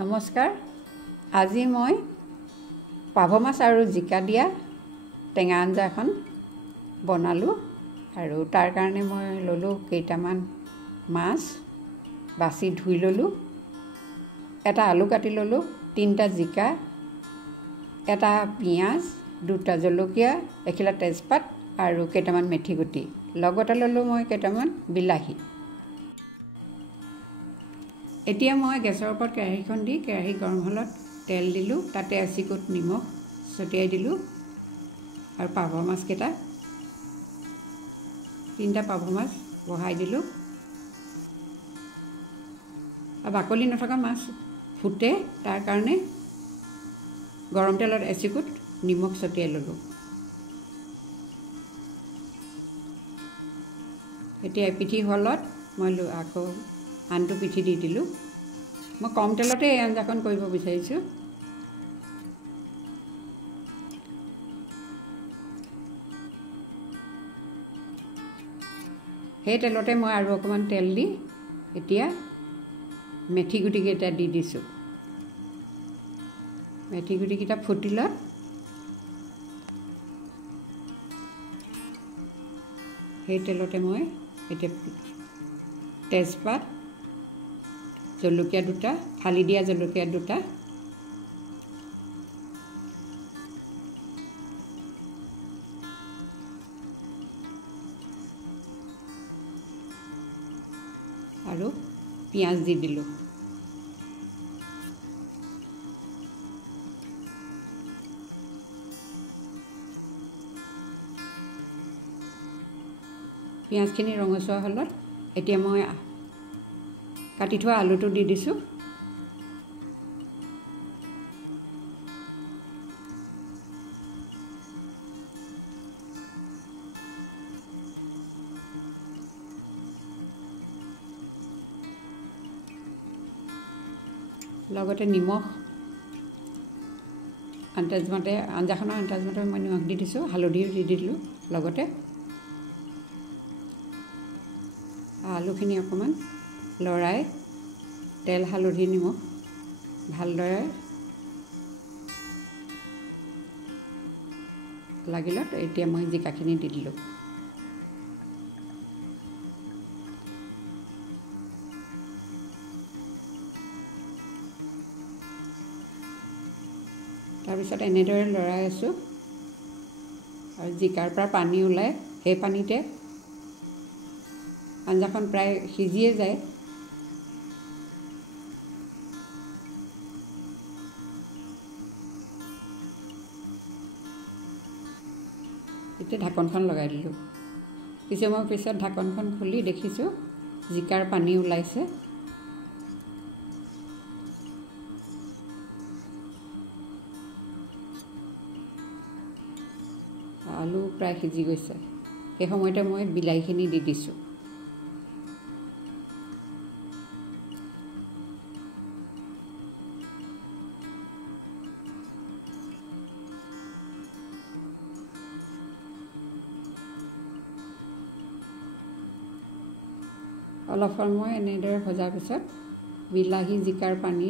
নমস্কাৰ। আজি মই পাভ মাছ আৰু জিকা দিয়া টেঙা আঞ্জা এখন বনালোঁ আৰু তাৰ কাৰণে মই ল'লোঁ কেইটামান মাছ বাছি ধুই ল'লোঁ, এটা আলু কাটি ল'লোঁ, 3টা জিকা, এটা পিঁয়াজ, 2টা জলকীয়া, এখিলা তেজপাত আৰু কেইটামান মেথি গুটি, লগতে ল'লোঁ মই কেইটামান বিলাহী। এতিয়া মই গেছৰ ওপৰত কেৰাহীখন দি কেৰাহী গৰম হ'লত তেল দিলোঁ, তাতে এচিকুট নিমখ ছটিয়াই দিলোঁ আৰু পাভ মাছকেইটা 3টা পাভ মাছ বহাই দিলোঁ আৰু বাকলি নথকা মাছ ফুটে, তাৰ কাৰণে গৰম তেলত এচিকুট নিমখ ছটিয়াই ল'লোঁ। এতিয়া এপিঠি হ'লত মই আকৌ আনটো পিঠি দি দিলোঁ। মই কম তেলতে এই আঞ্জাখন কৰিব বিচাৰিছোঁ। সেই তেলতে মই আৰু অকণমান তেল দি এতিয়া মেথি গুটিকেইটা দি দিছোঁ। মেথি গুটিকেইটা ফুটিলত সেই তেলতে মই এতিয়া তেজপাত, জলকীয়া 2টা, ফালি দিয়া জলকীয়া 2টা, আৰু পিঁয়াজ দি দিলোঁ। পিঁয়াজখিনি ৰঙচুৱা হ'লত এতিয়া মই কাটি থোৱা আলুটো দি দিছোঁ। লগতে নিমখ আন্দাজমতে, আঞ্জাখনৰ আন্দাজমতে মই নিমখ দি দিছোঁ, হালধিও দি দিলোঁ লগতে। আলুখিনি অকণমান লৰাই তেল, হালধি, নিমখ ভালদৰে লাগিলত এতিয়া মই জিকাখিনি দি দিলোঁ। তাৰপিছত এনেদৰে লৰাই আছোঁ আৰু জিকাৰ পৰা পানী ওলাই, সেই পানীতে আঞ্জাখন প্ৰায় সিজিয়ে যায়। এতিয়া ঢাকনখন লগাই দিলোঁ। কিছু সময় পিছত ঢাকনখন খুলি দেখিছোঁ জিকাৰ পানী ওলাইছে। আলু প্ৰায় সিজি গৈছে। সেই সময়তে মই বিলাহীখিনি দি দিছোঁ। অলপ সময় এনেদৰে ভজাৰ পিছত বিলাহী, জিকাৰ পানী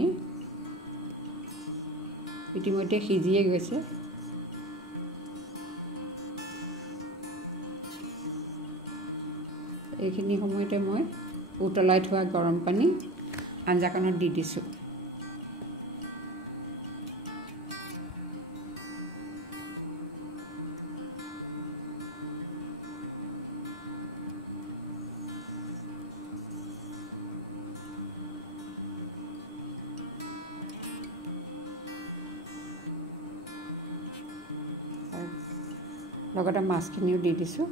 ইতিমধ্যে সিজিয়ে গৈছে। এইখিনি সময়তে মই উতলাই থোৱা গৰম পানী আঞ্জাখনত দি দিছোঁ। লগতে মাছখিনিও দি দিছোঁ।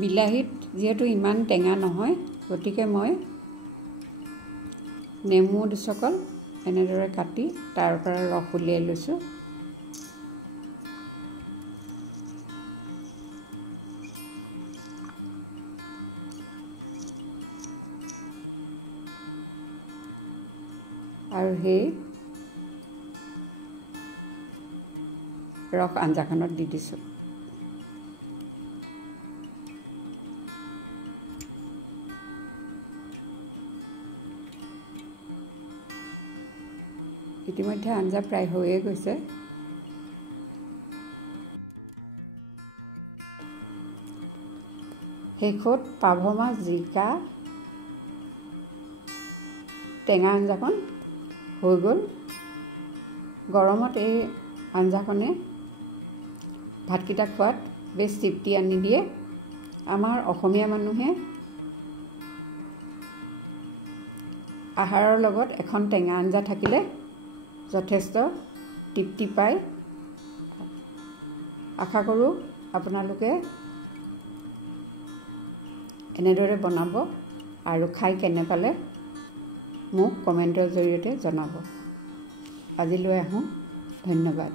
বিলাহীত যিহেতু ইমান টেঙা নহয়, গতিকে মই নেমু দুচকল এনেদৰে কাটি তাৰ পৰা ৰস উলিয়াই লৈছোঁ। আৰু সেই ৰস আঞ্জাখনত দি দিছোঁ। ইতিমধ্যে আঞ্জা প্ৰায় হৈয়ে গৈছে। শেষত পাভ মাছ, জিকা, টেঙা আঞ্জাখন হৈ গ'ল। গৰমত এই আঞ্জাখনে ভাতকেইটা খোৱাত বেছ তৃপ্তি আনি দিয়ে। আমাৰ অসমীয়া মানুহে আহাৰৰ লগত এখন টেঙা আঞ্জা থাকিলে যথেষ্ট তৃপ্তি পায়। আশা কৰোঁ আপোনালোকে এনেদৰে বনাব আৰু খাই কেনে পালে মোক কমেণ্টৰ জৰিয়তে জনাব। আজিলৈ আহোঁ, ধন্যবাদ।